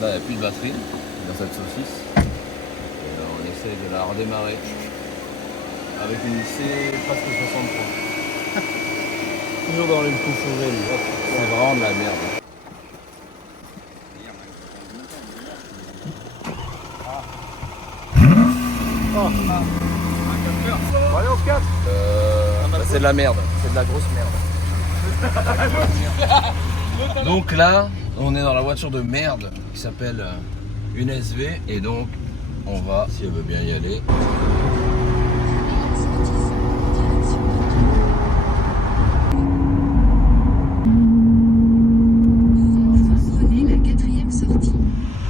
Là, il n'y a plus de batterie dans cette saucisse. Et on essaie de la redémarrer avec une IC presque 63. Toujours dans les coups sauvés, lui. C'est vraiment de la merde. Allez, on se casse. C'est de la merde, c'est de la grosse merde. Donc là, on est dans la voiture de merde qui s'appelle une SV et donc on va, si elle veut bien y aller.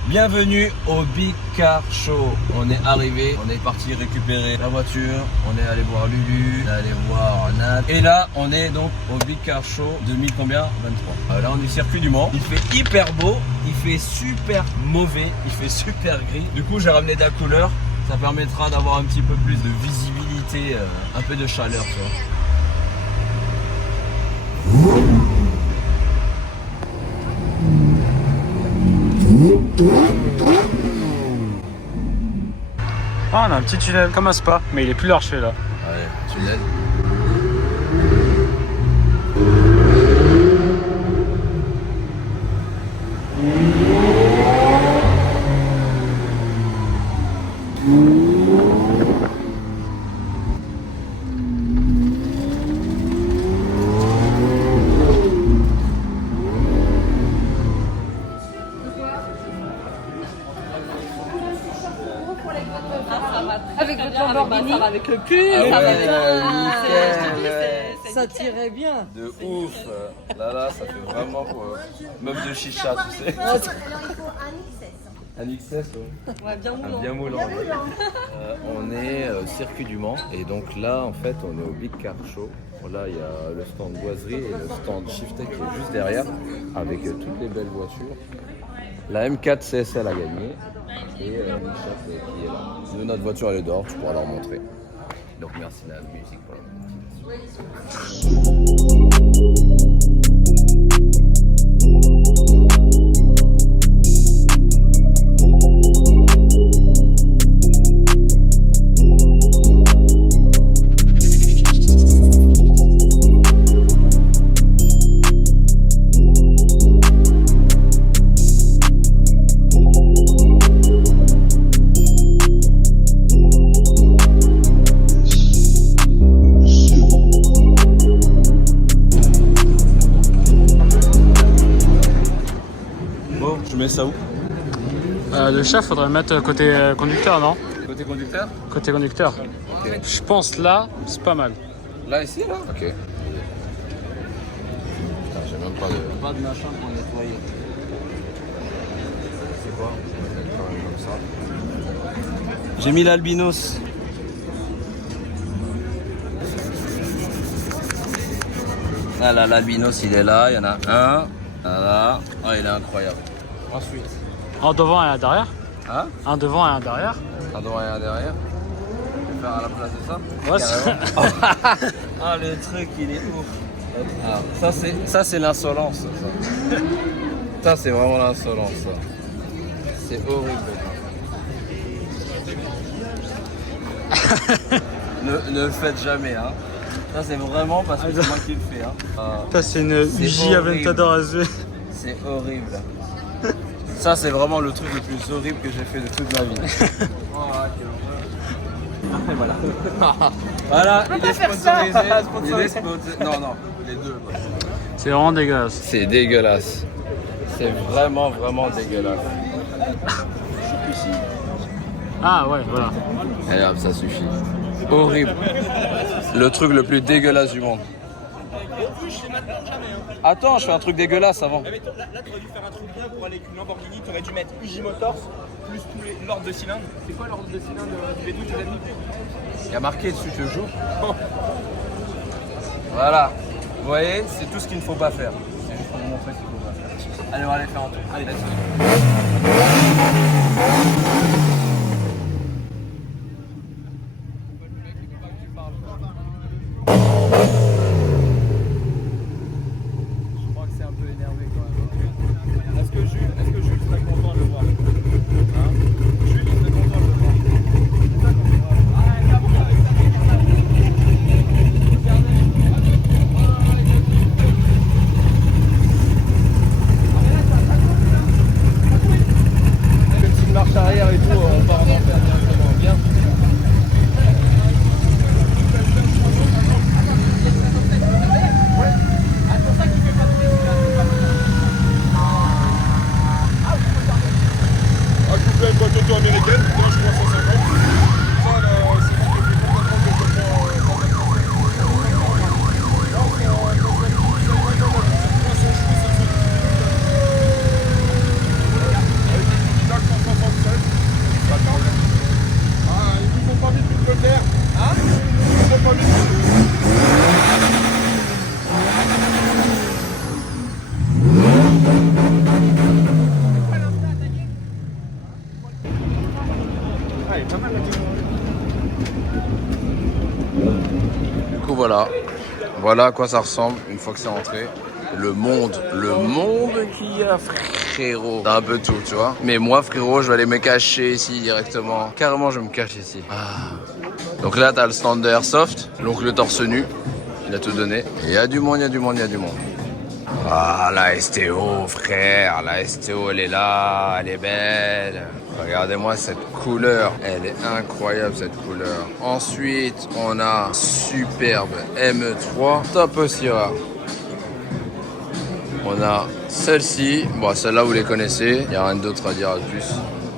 Bienvenue au Big Car Show. On est arrivé, on est parti récupérer la voiture, on est allé voir Lulu, on est allé voir Nat. Et là, on est donc au Big Car Show 2000 combien 23. Là, on est au circuit du Mans. Il fait hyper beau, il fait super mauvais, il fait super gris. Du coup, j'ai ramené de la couleur. Ça permettra d'avoir un petit peu plus de visibilité, un peu de chaleur, tu vois. Ah, on a un petit tunnel comme un spa, mais il est plus large celui-là. Allez, tunnel. Avec votre Lamborghini, ça va avec le pull, Ah ça va ouais, bien. Ça tirait bien. De ouf. Là, ça fait vraiment pour meuf de chicha, tu sais. Alors il faut un XS. Un XS, ouais. Ouais, bien moulant. Bien moulant. On est au circuit du Mans et donc là, en fait, on est au Big Car Show. Là, il y a le stand boiserie et le stand Shiftech qui est juste derrière avec toutes les belles voitures. La M4 CSL a gagné et Michel qui est là. Nous, notre voiture elle est dehors, tu pourras leur montrer. Donc merci la musique pour Je mets ça où? Le chat, faudrait le mettre côté conducteur, non? Côté conducteur? Côté conducteur. Ok. Je pense là, c'est pas mal. Là, ici, là? Ok. Putain, j'ai même pas de machin pour nettoyer. C'est quoi? On va mettre quand même comme ça. J'ai mis l'albinos. Ah là, l'albinos, il est là. Il y en a un. Voilà. Ah, il est incroyable. Ensuite. Un devant et un derrière. Hein? Un devant et un derrière. Un devant et un derrière. Je vais faire à la place de ça. Ouais, c'est... Ah, le truc, il est ouf. Ah, ça c'est l'insolence. Ça c'est vraiment l'insolence. C'est horrible. ne le faites jamais. Hein. Ça c'est vraiment parce que c'est moi qui le fais. Hein. Ça, c'est une UJ Aventador SV. C'est horrible. Ça c'est vraiment le truc le plus horrible que j'ai fait de toute ma vie. Voilà. Voilà, il est sponsorisé. Il est sponsorisé. Non, les deux. Ouais. C'est vraiment dégueulasse. C'est dégueulasse. C'est vraiment, vraiment dégueulasse. Ah ouais, voilà. Allez hop, ça suffit. Horrible. Le truc le plus dégueulasse du monde. Attends, je fais un truc dégueulasse avant. Là, tu aurais dû faire un truc bien pour aller avec une Lamborghini. Tu aurais dû mettre UJ Motors plus tous l'ordre de cylindre. C'est quoi l'ordre de cylindre du V12 tu l'as mis? Il y a marqué dessus toujours. Voilà. Vous voyez, c'est tout ce qu'il ne faut pas faire. C'est juste pour vous montrer ce qu'il ne faut pas faire. Allez, on va aller faire un tour. Allez, let's Je crois que c'est un peu énervé quand même. Est-ce que Jules serait content de le voir? Voilà à quoi ça ressemble une fois que c'est rentré. Le monde qu'il y a, frérot. T'as un peu tout, tu vois. Mais moi, frérot, je vais aller me cacher ici directement. Carrément, je me cache ici. Ah. Donc là, t'as le stand de Airsoft. Donc le torse nu. Il a tout donné. Il y a du monde, il y a du monde, il y a du monde. Ah, la STO, frère. La STO, elle est là. Elle est belle. Regardez-moi cette couleur. Elle est incroyable, cette couleur. Ensuite, on a superbe ME3. Top aussi, là. On a celle-ci. Bon, celle-là, vous les connaissez. Il n'y a rien d'autre à dire de plus.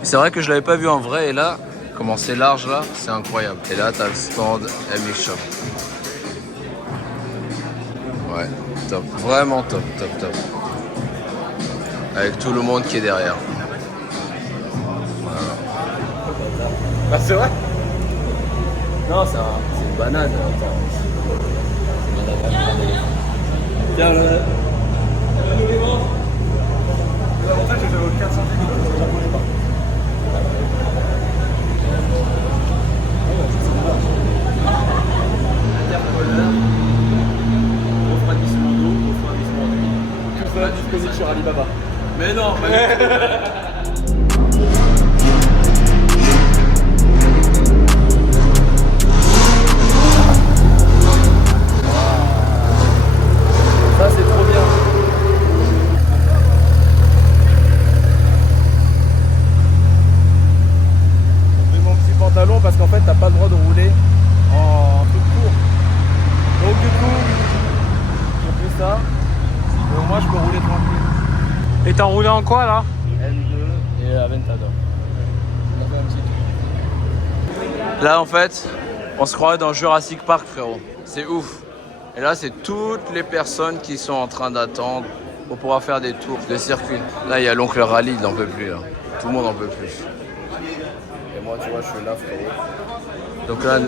C'est vrai que je l'avais pas vu en vrai. Et là, comment c'est large, là, c'est incroyable. Et là, t'as le stand MX Shop. Ouais, top. Vraiment top, top, top. Avec tout le monde qui est derrière. Voilà. Bah c'est vrai. Non, c'est une banane. Tiens, l'avantage, c'est que j'avais 4 cm, je ne bougeais pas. Refroidissement d'eau, refroidissement d'huile. Tout ça disponible sur Alibaba. Mais non, Ça, c'est trop bien. Je mets mon petit pantalon parce qu'en fait, t'as pas le droit de rouler en truc court. Donc du coup, j'ai pris ça. Et au moins, je peux rouler tranquille. Et t'as roulé en quoi là? N2 et Aventador. On a fait un petit tour. là, en fait, on se croirait dans Jurassic Park, frérot. C'est ouf. Et là, c'est toutes les personnes qui sont en train d'attendre pour pouvoir faire des tours de circuit. Là, il y a l'oncle Rally, il n'en peut plus. Là. Tout le monde en peut plus. Et moi, tu vois, je suis là, frérot. Donc là...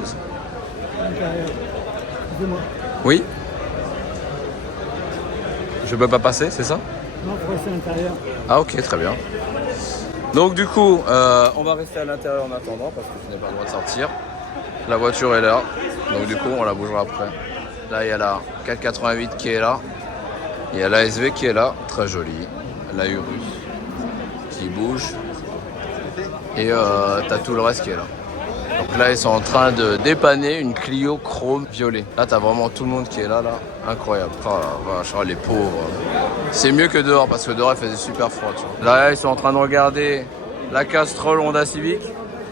Oui? Je peux pas passer, c'est ça? Non, pour rester à l'intérieur. Ah ok, très bien. Donc du coup, on va rester à l'intérieur en attendant parce que je n'ai pas le droit de sortir. La voiture est là, donc du coup on la bougera après. Là il y a la 488 qui est là. Il y a l'ASV qui est là, très jolie. La Urus qui bouge. Et t'as tout le reste qui est là. Donc là ils sont en train de dépanner une Clio chrome violet. Là t'as vraiment tout le monde qui est là, là. Incroyable. Oh la vache, oh, les pauvres. C'est mieux que dehors parce que dehors il faisait super froid. Tu vois. Là ils sont en train de regarder la Castrol Honda Civic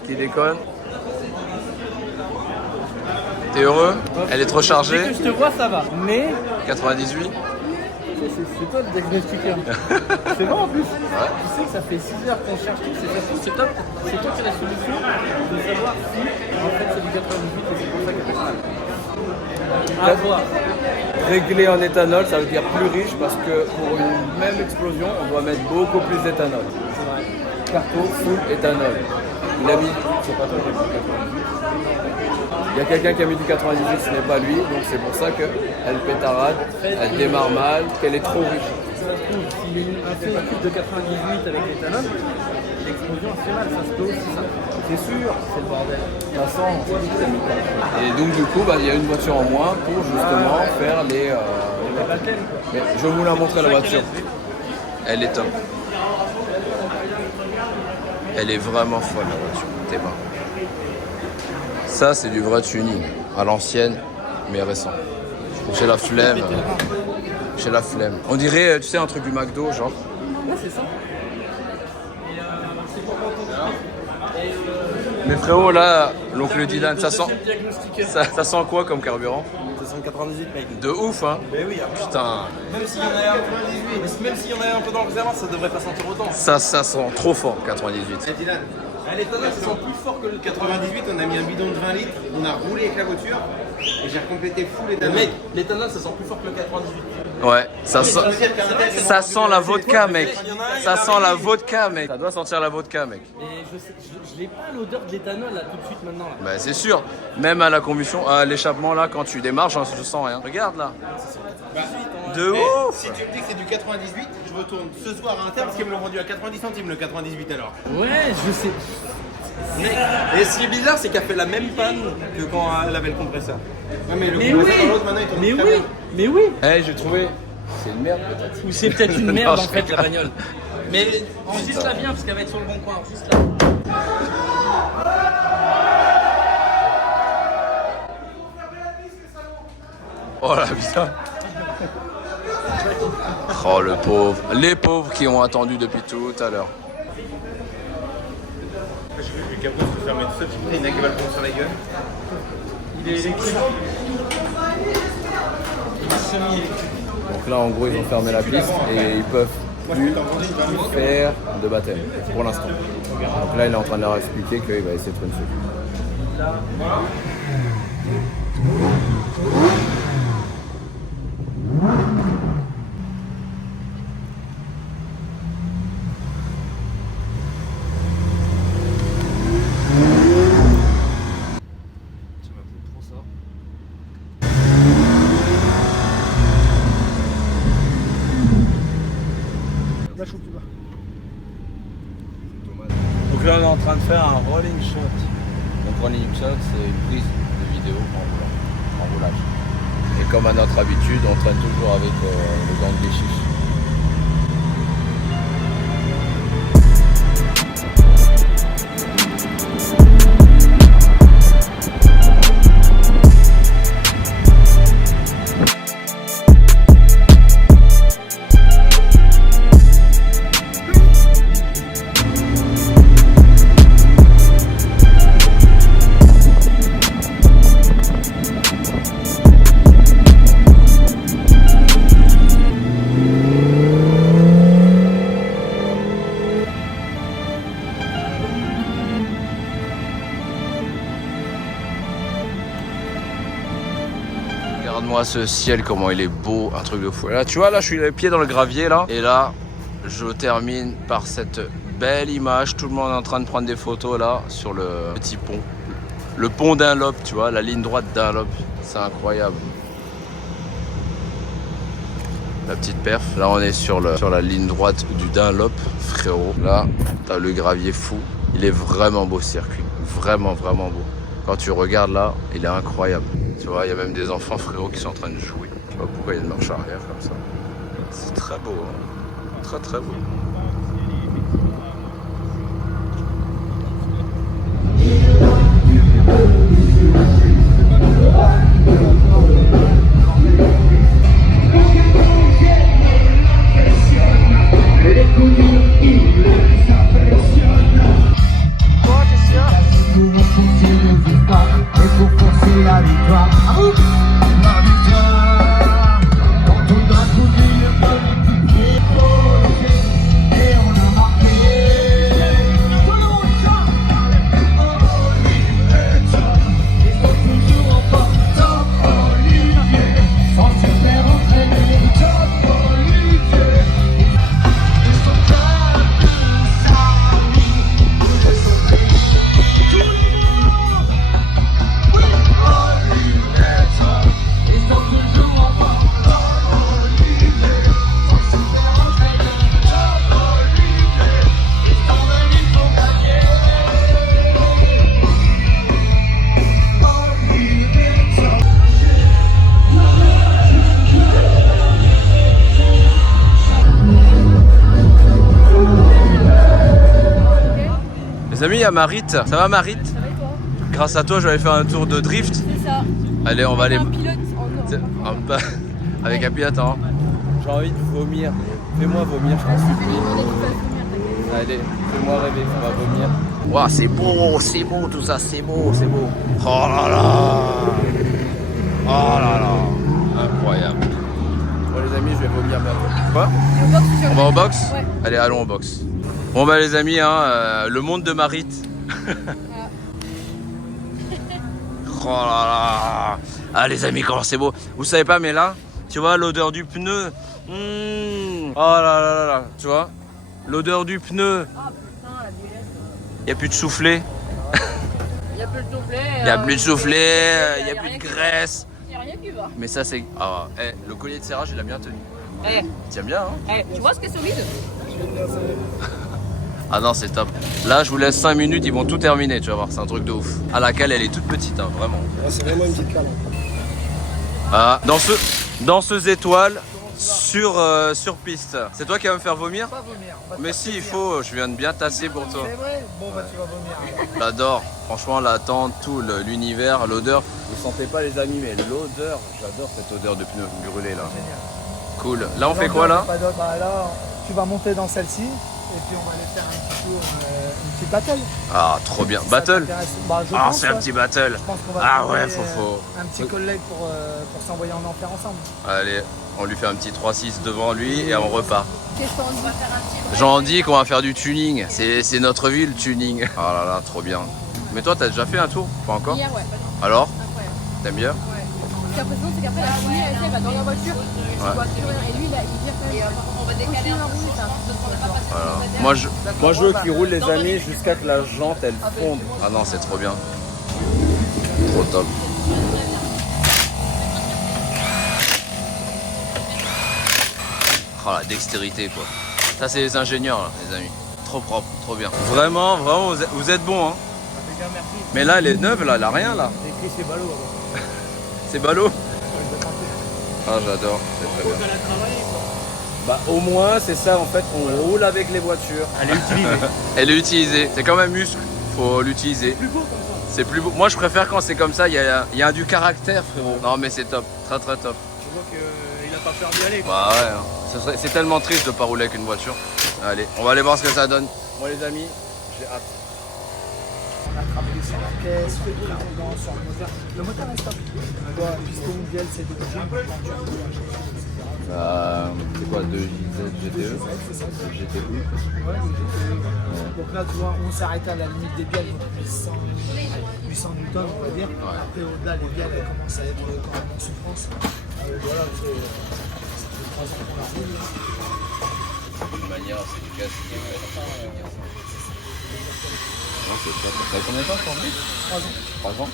qui déconne. T'es heureux? Elle est trop chargée. Dès que je te vois, ça va. Mais 98. c'est toi le diagnostiqueur. C'est bon en plus. Tu sais que ça fait 6 heures qu'on cherche tout. C'est top. C'est toi qui as la solution de savoir si en fait c'est du 98 et c'est pour ça qu'elle fait ça. À voir. Réglé en éthanol, ça veut dire plus riche parce que pour une même explosion, on doit mettre beaucoup plus d'éthanol. Carco full éthanol. Il a mis, c'est pas toi qui a mis 98. Il y a quelqu'un qui a mis du 98, ce n'est pas lui, donc c'est pour ça qu'elle pétarade, elle démarre mal, qu'elle est trop riche. Ça se trouve, s'il y a un véhicule de 98 avec l'éthanol, l'explosion c'est mal, ça se peut aussi ça. C'est sûr, c'est le bordel. Ça sent. Et donc du coup, il y a une voiture en moins pour justement faire les... Mais je vais vous la montrer la voiture. Elle est top. Elle est vraiment folle la voiture, t'es pas. Ça c'est du vrai tuning, à l'ancienne, mais récent. J'ai la flemme. J'ai la flemme. On dirait, tu sais, un truc du McDo, genre. Ouais, c'est ça. Mais frérot, là, l'oncle Dylan, ça sent quoi comme carburant? C'est 198 mec. De ouf, hein? Mais oui, Putain, même s'il y en a même s'il y en a un peu dans le réservoir, ça devrait pas sentir autant. ça sent trop fort, 98. Dylan, L'éthanol, ça sent plus fort que le 98, on a mis un bidon de 20 litres, on a roulé avec la voiture et j'ai complété full l'éthanol. Mec, l'éthanol, ça sent plus fort que le 98. Ouais, ça sent la vodka, mec. Ça sent la vodka, mec. Ça doit sentir la vodka, mec. Mais je n'ai pas l'odeur de l'éthanol là tout de suite maintenant. Là. Bah c'est sûr, même à la combustion, à l'échappement là, quand tu démarres, je sens rien. Regarde là. De ouf. Si tu me dis que c'est du 98, je retourne ce soir à Inter parce qu'ils me l'ont vendu à 90 centimes le 98 alors. Ouais, je sais. Et ce qui est bizarre, c'est qu'elle fait la même panne que quand elle avait le compresseur. Ouais, mais le Mais compresseur oui. dans l'autre, maintenant, il tourne Mais très oui. bien. Mais oui. Eh, j'ai trouvé. C'est une merde peut-être. Ou c'est peut-être une merde Non, en je fait la bagnole. Mais enregistre-la bien parce qu'elle va être sur le bon coin. Enregistre-la. Oh la putain. Oh le pauvre. Les pauvres qui ont attendu depuis tout à l'heure. Le capot se fermer tout seul, il y en a qui va le prendre sur la gueule. Il est électrique. Il est semi-électrique. Donc là en gros ils ont fermé la piste et ils peuvent plus faire de baptême pour l'instant. Donc là il est en train de leur expliquer qu'il va essayer de trouver une solution. Donc là on est en train de faire un rolling shot. Donc rolling shot c'est une prise de vidéo en roulage. Et comme à notre habitude on traîne toujours avec le gant de chiches. Regarde-moi ce ciel, comment il est beau, un truc de fou. Et là, tu vois, là, je suis les pieds dans le gravier, là. Et là, je termine par cette belle image. Tout le monde est en train de prendre des photos, là, sur le petit pont. Le pont Dunlop, tu vois, la ligne droite Dunlop. C'est incroyable. La petite perf. Là, on est sur la ligne droite du Dunlop, frérot. Là, t'as le gravier fou. Il est vraiment beau, ce circuit. Vraiment, vraiment beau. Quand tu regardes là, il est incroyable. Tu vois, il y a même des enfants, frérot, qui sont en train de jouer. Je sais pas pourquoi il y a une marche arrière comme ça. C'est très beau, hein. Très très beau. Les amis, il y a Marit. Ça va Marit? Ça va et toi? Grâce à toi, je vais aller faire un tour de drift. C'est ça. Allez, on va aller. Un pilote Avec un pilote, hein. J'ai envie de vomir. Fais-moi vomir, je t'en supplie. Allez, fais-moi rêver, on va vomir. Waouh, c'est beau tout ça, c'est beau, c'est beau. Oh là là. Oh là là. Incroyable. Bon les amis, je vais vomir bientôt. Quoi? On va au box? Ouais. Allez, allons au box. Bon bah les amis, hein, le monde de Marit. Oh là là. Ah les amis, comment c'est beau. Vous savez pas, mais là, tu vois l'odeur du pneu. Oh là là là là, tu vois l'odeur du pneu. Ah putain, la dégueulasse. Il n'y a plus de soufflet. Il n'y a plus de soufflet. Il n'y a plus de soufflet, il n'y a plus de graisse. Il n'y a rien qui va. Mais ça c'est... Ah, le collier de serrage, il a bien tenu. Eh, Il tient bien, hein. tu vois ce que c'est solide? Ah non, c'est top. Là, je vous laisse 5 minutes, ils vont tout terminer, tu vas voir, c'est un truc de ouf. À laquelle elle est toute petite, hein, vraiment. C'est vraiment une petite cale. Ah, danseuse étoile sur piste. C'est toi qui vas me faire vomir? Pas vomir. Mais si, il faut, je viens de bien tasser pour toi. C'est vrai? Bon, bah tu vas vomir. J'adore, franchement, l'attente, tout, l'univers, l'odeur. Vous sentez pas, les amis, mais l'odeur, j'adore cette odeur de pneus brûlés là. Cool. Là, on fait quoi là? Bah là, tu vas monter dans celle-ci et puis on va aller faire un petit tour, une petite battle. Ah, trop bien. Si ça Battle? t'intéresse. Bah, je Ah, pense, c'est un ouais. petit battle. Je pense qu'on va Ah trouver, ouais, faut. un petit collègue pour s'envoyer en enfer ensemble. Allez, on lui fait un petit 3-6 devant lui et on repart. Qu'est-ce qu'on va faire un petit J'en dis qu'on va faire du tuning. C'est notre vie le tuning. Oh là là, trop bien. Mais toi, t'as déjà fait un tour? Pas encore? Hier, ouais. Alors? Incroyable. T'aimes bien? Ouais. Ce qui est impressionnant, c'est qu'après, la fini, elle va dans la voiture. Tu vois plus rien. Et lui, il vient quand même. On va décaler un rouge, c'est un truc de Voilà. Moi, je veux qu'il roule, les amis, jusqu'à que la jante, elle fonde. Ah non, c'est trop bien. Trop top. Oh la dextérité, quoi. Ça, c'est les ingénieurs, là, les amis. Trop propre, trop bien. Vraiment, vous êtes bons, hein. Mais là, elle est neuve, là, elle a rien, là. C'est ballot. C'est ballot. Ah, j'adore, c'est très bien. Bah, au moins, c'est ça, en fait, on roule avec les voitures. Elle est utilisée. Elle est utilisée. C'est comme un muscle, faut l'utiliser. Plus beau comme ça. C'est plus beau. Moi, je préfère quand c'est comme ça, il y a du caractère, frérot. Non, mais c'est top, très très top. Tu vois qu'il a pas peur d'y aller. Bah ouais, hein. C'est tellement triste de pas rouler avec une voiture. Allez, on va aller voir ce que ça donne. Bon, les amis, j'ai hâte. On a travaillé sur la caisse, sur le moteur. Le moteur est stop. Tu vois, piston, bielle, c'est de bouger. C'est quoi, 2JZ GTE? C'est ça. GTE. Ouais, le GTE. Donc là, tu vois, on s'arrête à la limite des bielles, donc 800 newtons, on va dire. Après, au-delà, les bielles, elles commencent à être quand même en souffrance. Voilà, ça fait 3 ans qu'on la roule. De toute manière, c'est du casse. Non, c'est top. Ça fait combien de temps aujourd'hui? 3 ans. 3 ans.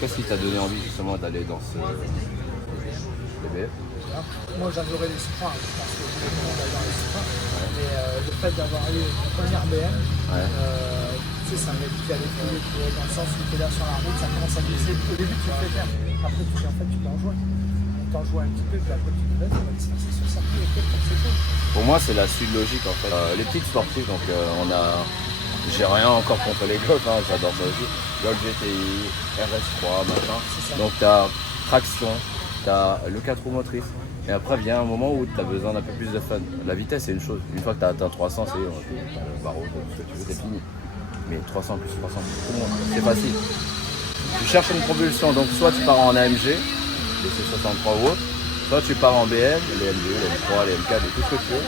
Qu'est-ce qui t'a donné envie justement d'aller dans ce BBF? Moi, j'adorais les Supra, je pense que tout le monde adore les Supra. Mais le fait d'avoir eu une première BM, tu sais, c'est un mec qui a les pieds, dans le sens où tu es là sur la route, ça commence à glisser. Au début, tu le fais faire. Après, tu dis en fait, tu t'enjoues. On t'enjoue un petit peu, puis après, tu te lèves, c'est sur ça, c'est tout. Pour moi, c'est la suite logique en fait. Les petites sportives, donc j'ai rien encore contre les Golf, hein, j'adore ça aussi. Golf GTI, RS3, machin. Donc tu as traction, tu as le 4 roues motrices. Et après vient un moment où tu as besoin d'un peu plus de fun. La vitesse c'est une chose. Une fois que tu as atteint 300, c'est le barreau, tout ce que tu veux, c'est fini. Mais 300 plus 300 plus, c'est facile. Tu cherches une propulsion, donc soit tu pars en AMG, les C63 ou autre, soit tu pars en BM, les M2, les M3, les M4 et tout ce que tu veux.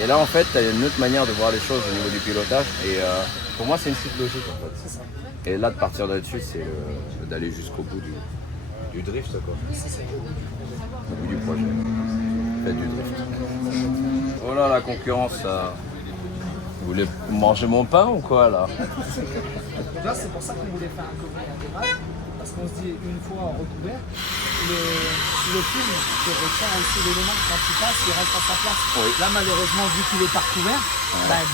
Et là en fait tu as une autre manière de voir les choses au niveau du pilotage et pour moi c'est une suite logique en fait. C'est ça. Et là de partir là-dessus c'est d'aller jusqu'au bout du drift quoi. Au bout du projet. Faites du drift. Oh là la concurrence vous voulez manger mon pain ou quoi là? Donc là c'est pour ça qu'on voulait faire un couvert intégral. Parce qu'on se dit une fois recouvert, le film qui retient aussi l'élément quand il passe, il reste à sa place. Oui. Là malheureusement vu qu'il est pas recouvert,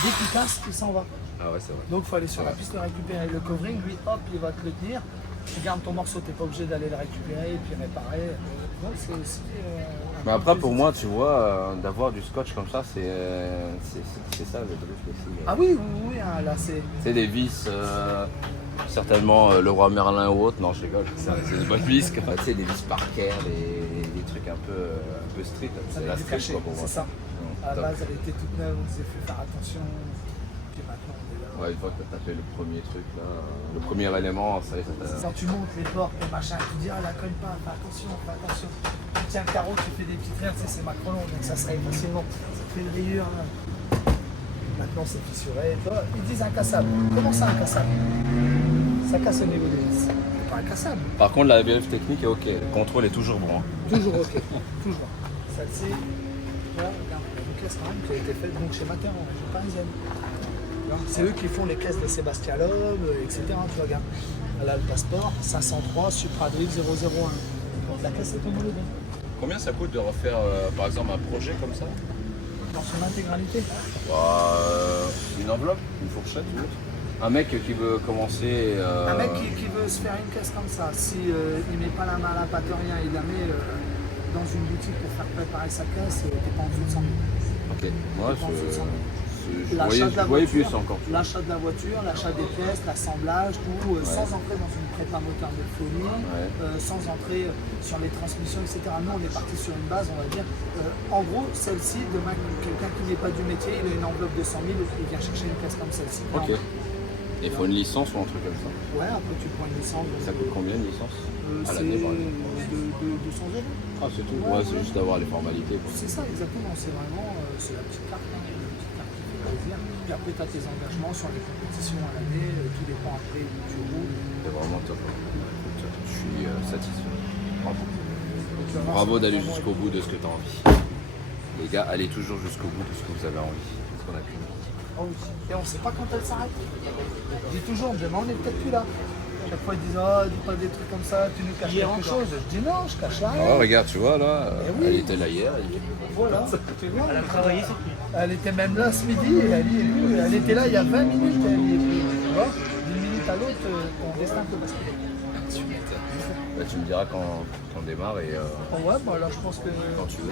dès qu'il passe, il s'en va. Ah ouais c'est vrai. Donc il faut aller sur la piste récupérer le covering, lui hop il va te le tenir. Tu gardes ton morceau, tu n'es pas obligé d'aller le récupérer et puis réparer. Donc c'est aussi. Mais après pour moi tu vois d'avoir du scotch comme ça c'est ça le drift aussi. Ah oui, hein, là c'est. C'est des vis, certainement le roi Merlin ou autre, non je rigole, c'est des bonnes vis. Tu sais, des vis Parker, des trucs un peu street, c'est la street quoi pour moi. C'est ça. À la base elle était toute neuve, on disait faut faire attention. Puis maintenant on est là. Ouais, une fois que tu as fait le premier truc là, le premier élément, ça y est, ça Quand tu montes les portes et machin, tu dis ah la colle pas, fais attention. Tu tiens le carreau, tu fais des petites rayures, tu sais c'est macrolon, donc ça se raye facilement. Ça fait une rayure. Hein. Maintenant c'est fissuré. Ils disent incassable. Comment ça incassable? Ça casse au niveau des vis. C'est pas incassable. Par contre la VF technique est ok, le contrôle est toujours bon. Hein. Toujours ok. Toujours. Ça c'est. Là, regarde, une caisse quand même qui a été faite donc chez Mater en région parisienne. C'est eux qui font les caisses de Sébastien Loeb, etc. Tu regardes. Là le passeport, 503 Supra Drift 001. Donc la caisse est homologuée. Combien ça coûte de refaire par exemple un projet comme ça? dans son intégralité. Une enveloppe, une fourchette ou autre. Un mec qui veut commencer. Un mec qui veut se faire une caisse comme ça, si il met pas la main à la pâte, rien, il la met dans une boutique pour faire préparer sa caisse, t'es pas en dessous de 100 000. Ok, moi L'achat de la voyais voiture, plus encore. l'achat de la voiture, l'achat des pièces, l'assemblage, tout, sans entrer dans une prépa moteur de folie, sans entrer sur les transmissions, etc. Nous, on est parti sur une base, on va dire. En gros, celle-ci, demain, quelqu'un qui n'est pas du métier, il a une enveloppe de 100 000, il vient chercher une caisse comme celle-ci. Ok. Il faut une licence ou un truc comme ça. Ouais, après tu prends une licence. Ça coûte combien une licence à C'est l'année par exemple de 200 €. Ah, c'est tout. Ouais, C'est juste d'avoir les formalités. Quoi. C'est ça, exactement. C'est vraiment c'est la petite carte, la petite carte qui fait plaisir. Puis après, tu as tes engagements sur les compétitions à l'année, tout dépend après où tu roules. C'est vraiment top. Écoute, je suis satisfait. Bravo. Donc, tu vas voir, Bravo c'est d'aller vraiment jusqu'au bout de ce que tu as envie. Les gars, allez toujours jusqu'au bout de ce que vous avez envie. Parce qu'on a qu'une vie. Oh oui. Et on ne sait pas quand elle s'arrête. Je dis toujours, demain on n'est peut-être plus là. Chaque fois ils disent, oh, dis pas des trucs comme ça, tu nous caches quelque chose. Je dis non, je cache rien. Ah, regarde, tu vois là, oui. elle était là hier. Voilà, tu vois. Elle a travaillé sur lui. Elle était même là ce midi et elle y est plus. Elle était là il y a 20 minutes et elle y est plus. Tu vois, d'une minute à l'autre, ton destin peut basculer. Bah, tu me diras quand on démarre et Oh ouais, bah là je pense que. quand tu veux.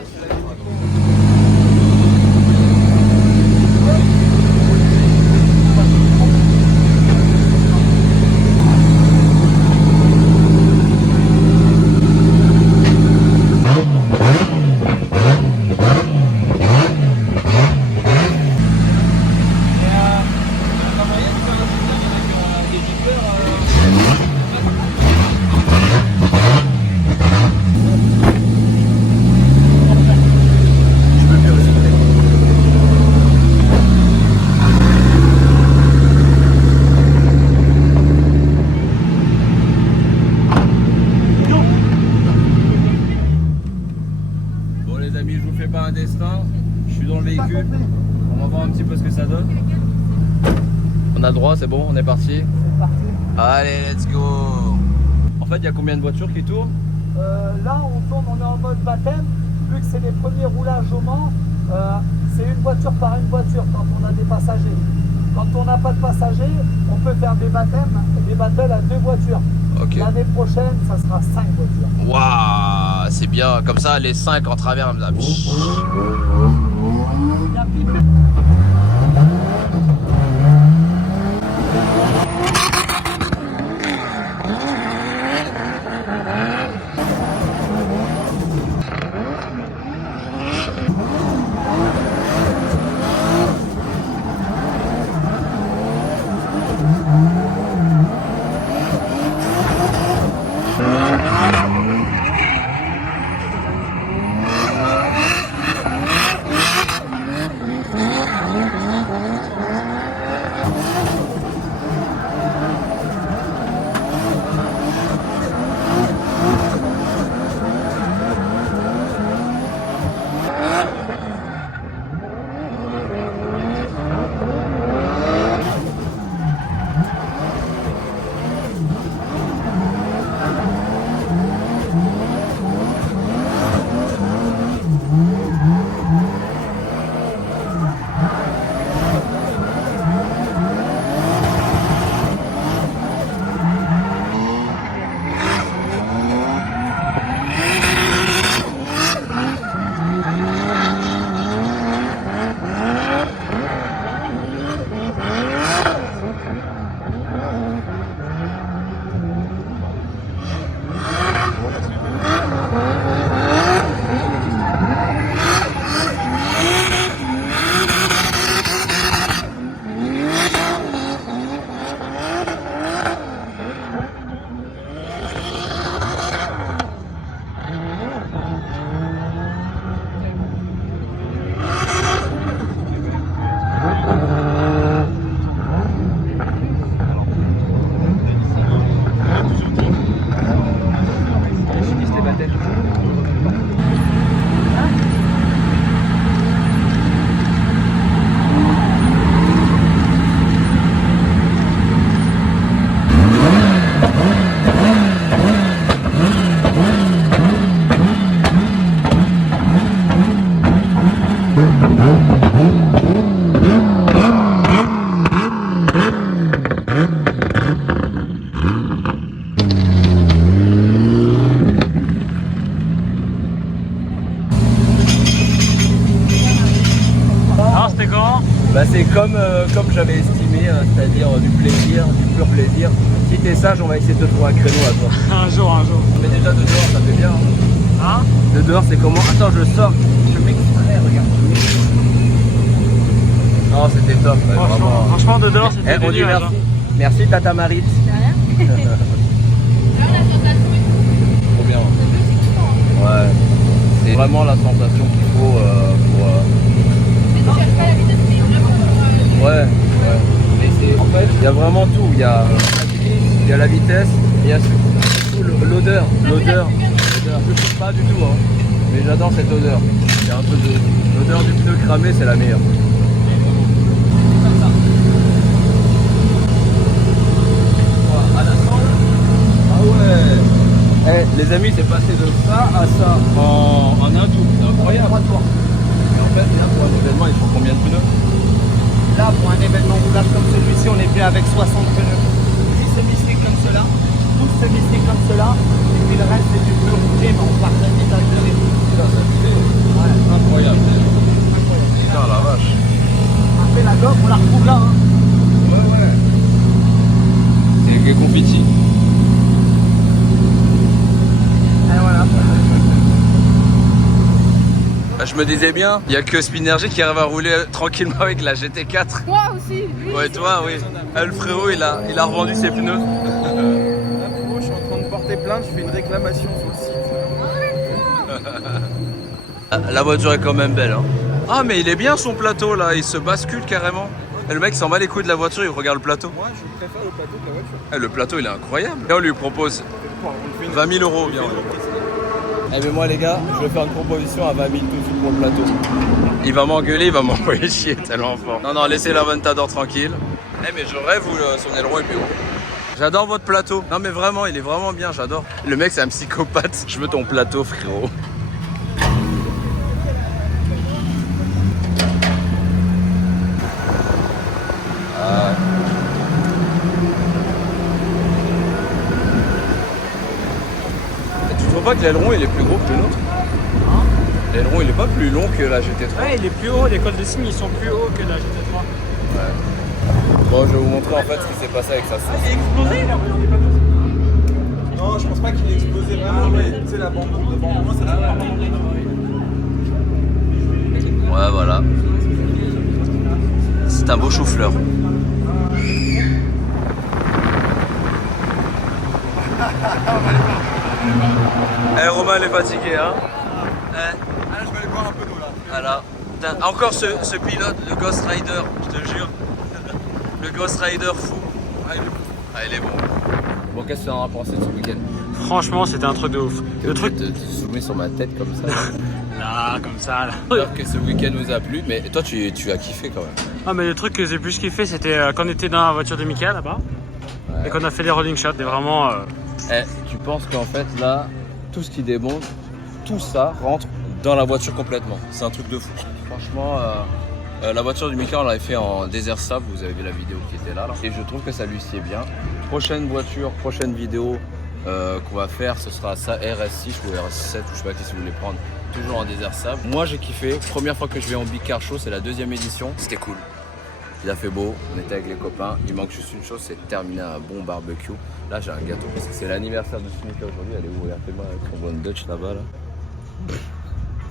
Bon les amis, je vous fais pas un destin, je suis dans le véhicule, on va voir un petit peu ce que ça donne. On a le droit, c'est bon, on est parti. C'est parti. Allez, let's go. En fait, il y a combien de voitures qui tournent? Là on tourne, on est en mode baptême, vu que c'est les premiers roulages au Mans, c'est une voiture par une voiture quand on a des passagers. Quand on n'a pas de passagers, on peut faire des baptêmes, des battles à 2 voitures. Ok. L'année prochaine, ça sera 5 voitures. Waouh, c'est bien, comme ça les 5 en travers. Comme ça. Bien pipé. c'était comment? Bah c'est comme j'avais estimé, c'est-à-dire du plaisir, du pur plaisir. Si t'es sage, on va essayer de te trouver un créneau à toi. Un jour. Mais déjà de dehors, ça fait bien. Hein? De dehors, c'est comment? Attends, je sors. Je m'extrais, regarde. Non, c'était top. Ouais, vraiment. Franchement, de dehors, c'était On dit délire, merci. hein. Merci Tata Marit. Trop bien. Ouais. C'est vraiment la sensation qu'il faut pour. Ouais. Et c'est en fait, il y a vraiment tout. Il y a la vitesse, il y a surtout l'odeur. L'odeur. Je sais pas du tout, hein. Mais j'adore cette odeur. Il y a un peu de l'odeur du pneu cramé, c'est la meilleure. Ouais. Les amis, c'est passé de ça à ça en un tour. C'est incroyable. Et en fait, là, pour un événement, il faut combien de pneus? Là, pour un événement roulage comme celui-ci, on est bien avec 60 pneus. 10 semi-slicks comme cela, 12 semi-slicks comme cela, et puis le reste, c'est du pneu roulé, mais on partage des acteurs. Incroyable. Putain, la vache. Après, la gomme, on la retrouve là. Hein. Ouais. C'est confetti. Et voilà. Je me disais bien, il n'y a que Spinergy qui arrive à rouler tranquillement avec la GT4. Moi aussi. Lui, Ouais, toi, oui. Le frérot, il a revendu ses pneus. Là, frérot, je suis en train de porter plainte, je fais une réclamation sur le site. La voiture est quand même belle, hein. Ah, mais il est bien son plateau là, il se bascule carrément. Et le mec s'en bat les couilles de la voiture, il regarde le plateau. Moi, je préfère le plateau que la voiture. Le plateau, il est incroyable. Et on lui propose On fait une 20 000 euros, bien. Eh mais moi les gars, je vais faire une proposition à 20 000 tout de suite pour le plateau. Il va m'engueuler, il va m'envoyer chier tellement fort. Non, laissez l'Aventador tranquille. Eh mais je rêve où son aileron est plus haut. J'adore votre plateau. Non mais vraiment, il est vraiment bien, j'adore. Le mec c'est un psychopathe. Je veux ton plateau frérot. Tu trouves pas que l'aileron il est plus gros que le nôtre? L'aileron il est pas plus long que la GT3? Ouais, il est plus haut, les cols de signe ils sont plus hauts que la GT3. Ouais. Bon, je vais vous montrer en fait ce qui s'est passé avec sa sauce. Il est explosé là. Non, je pense pas qu'il ait explosé vraiment, mais tu sais, la bande devant moi, ça fait Ouais, voilà. C'est un beau chou-fleur. Eh, Romain, il est fatigué, hein? Ah, je vais aller boire un peu d'eau là. Voilà. Putain, encore ce pilote, le Ghost Rider, je te jure. Le Ghost Rider fou. Ah, il est bon. Bon, qu'est-ce que tu en as pensé de ce week-end? Franchement, c'était un truc de ouf. Le truc de te zoomer sur ma tête comme ça. là, comme ça là. J'espère que ce week-end vous a plu, mais toi tu as kiffé quand même. Ah, mais le truc que j'ai plus kiffé, c'était quand on était dans la voiture de Mika là-bas et qu'on a fait des rolling shots. Et vraiment. Tu penses qu'en fait là, tout ce qui démonte, tout ça rentre dans la voiture complètement. C'est un truc de fou. Franchement, la voiture du Mika on l'avait fait en désert sable, vous avez vu la vidéo qui était là. Et je trouve que ça lui sied bien. Prochaine voiture, prochaine vidéo qu'on va faire, ce sera ça RS6 ou RS7, ou je sais pas qui si vous voulez prendre. Toujours en désert sable. Moi j'ai kiffé, première fois que je vais en Big Car Show, c'est la 2e édition. C'était cool. Il a fait beau, on était avec les copains. Il manque juste une chose, c'est de terminer un bon barbecue. Là j'ai un gâteau parce que c'est l'anniversaire de Sunika aujourd'hui. Elle est où? Regardez-moi avec son bon Dutch là-bas là.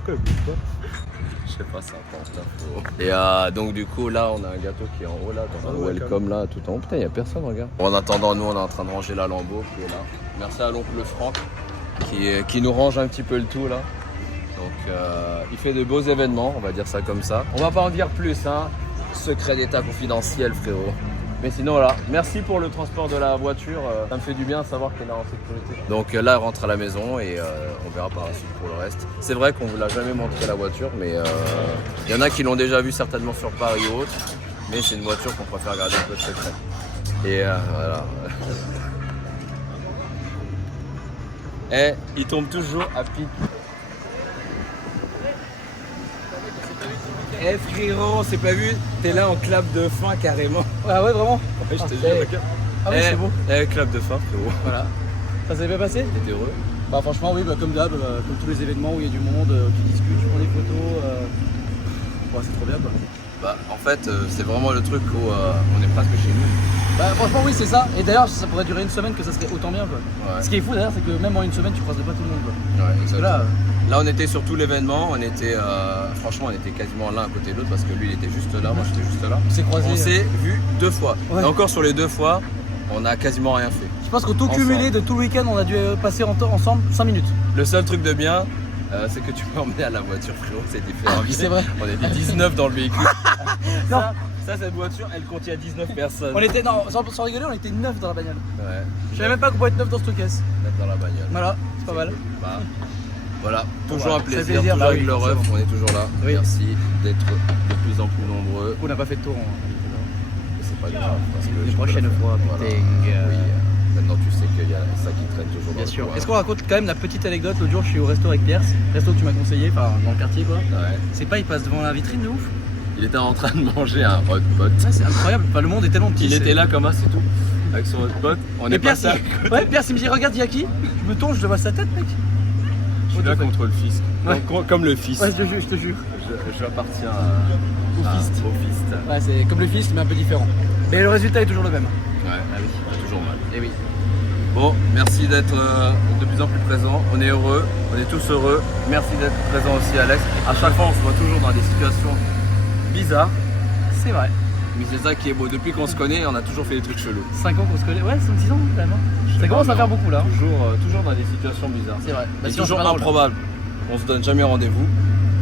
Je sais pas, c'est important. Et donc du coup là on a un gâteau qui est en haut là, dans un welcome là, tout en haut. Putain, il y a personne, regarde. En attendant, nous on est en train de ranger la Lambo qui est là. Merci à l'oncle Franck qui nous range un petit peu le tout là. Donc il fait de beaux événements, on va dire ça comme ça. On va pas en dire plus, hein. Secret d'état confidentiel, frérot. Mais sinon voilà, merci pour le transport de la voiture. Ça me fait du bien de savoir qu'elle est en sécurité. Donc là, elle rentre à la maison et on verra par la suite pour le reste. C'est vrai qu'on vous l'a jamais montré la voiture, mais il y en a qui l'ont déjà vu certainement sur Paris ou autre. Mais c'est une voiture qu'on préfère garder un peu de secret. Et voilà. Et il tombe toujours à pic. Eh frérot, c'est pas vu, t'es là en clap de fin carrément. Ah ouais, vraiment? Ouais, je te jure. Ah oui, c'est bon. Clap de fin frérot. Voilà. Ça s'est bien passé? T'es heureux? Bah franchement oui, bah, comme d'hab, comme tous les événements où il y a du monde, qui discute, tu prends des photos. Ouais, c'est trop bien quoi. Bah, en fait, c'est vraiment le truc où on est presque chez nous. Bah, franchement, oui, c'est ça. Et d'ailleurs, ça pourrait durer une semaine que ça serait autant bien, quoi. Ouais. Ce qui est fou d'ailleurs, c'est que même en une semaine, tu croiserais pas tout le monde, quoi. Ouais, Parce que exactement. là, Là, on était sur tout l'événement. On était, franchement, on était quasiment l'un à côté de l'autre parce que lui, il était juste là, moi, j'étais juste là. on s'est croisés. On s'est vu 2 fois. Ouais. Et encore sur les 2 fois, on a quasiment rien fait. Je pense qu'au tout Ensemble. cumulé de tout le week-end, on a dû passer ensemble 5 minutes. Le seul truc de bien, c'est que tu peux emmener à la voiture, frérot. C'était fait. Ah oui, enlever. c'est vrai. On était 19 dans le véhicule. Non. Ça, cette voiture, elle contient 19 personnes. On était, non, sans rigoler, on était 9 dans la bagnole. Ouais. Je savais même pas qu'on pouvait être 9 dans ce caisse. 9 dans la bagnole. Voilà, c'est pas mal. Bah, voilà, toujours Voilà, un ça fait plaisir, plaisir. toujours Bah avec oui, le ref, forcément. on est toujours là. Oui. Merci d'être de plus en plus nombreux. On n'a pas fait de tour. Mais c'est pas grave. Parce que Une je peux prochaine le faire. fois, Voilà. putain. Oui, maintenant tu sais qu'il y a ça qui traîne toujours Bien dans sûr. le coin. Est-ce qu'on raconte quand même la petite anecdote? L'autre jour, je suis au resto avec Pierre, resto que tu m'as conseillé, enfin dans le quartier quoi. Ouais. C'est pas, il passe devant la vitrine de ouf. Il était en train de manger un hot pot. Ouais, c'est incroyable. Enfin, le monde est tellement petit. Il c'est- était là comme ça, c'est tout. Avec son hot pot. On Et est Pierre, passé à s'il... Ouais, Pierre, s'il me dit regarde, il y a qui? Je me tourne, je vois sa tête, mec. Je suis là contre le fisc. Ouais. Comme le fils. Ouais, je te jure. J'appartiens Au fist. Au fist. Ouais, c'est comme le fils, mais un peu différent. Mais le résultat est toujours le même. Ouais, ah oui, c'est toujours mal. Et oui. Bon, merci d'être de plus en plus présent. On est heureux, on est tous heureux. Merci d'être présent aussi, Alex. À chaque fois, on se voit toujours dans des situations bizarres. C'est vrai. Mais c'est ça qui est beau. Depuis qu'on se connaît, on a toujours fait des trucs chelous. 5 ans qu'on se connaît. Ouais, 5-6 ans quand même. Je sais Ça pas, commence à mais faire beaucoup là. Toujours dans des situations bizarres. C'est vrai. Bah, Et sinon, toujours c'est pas drôle. improbable. On se donne jamais rendez-vous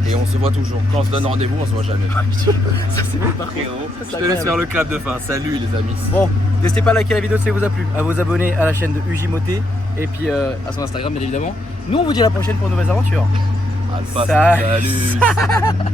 et on se voit toujours. Quand on se donne rendez-vous, on se voit jamais. Ça, c'est bon par contre. Je te agréable. laisse faire le clap de fin. Salut les amis. Bon, n'hésitez pas à liker la vidéo si ça vous a plu, à vous abonner à la chaîne de Ujimoté et puis à son Instagram bien évidemment. Nous on vous dit à la prochaine pour de nouvelles aventures. Alpha, Salut. salut.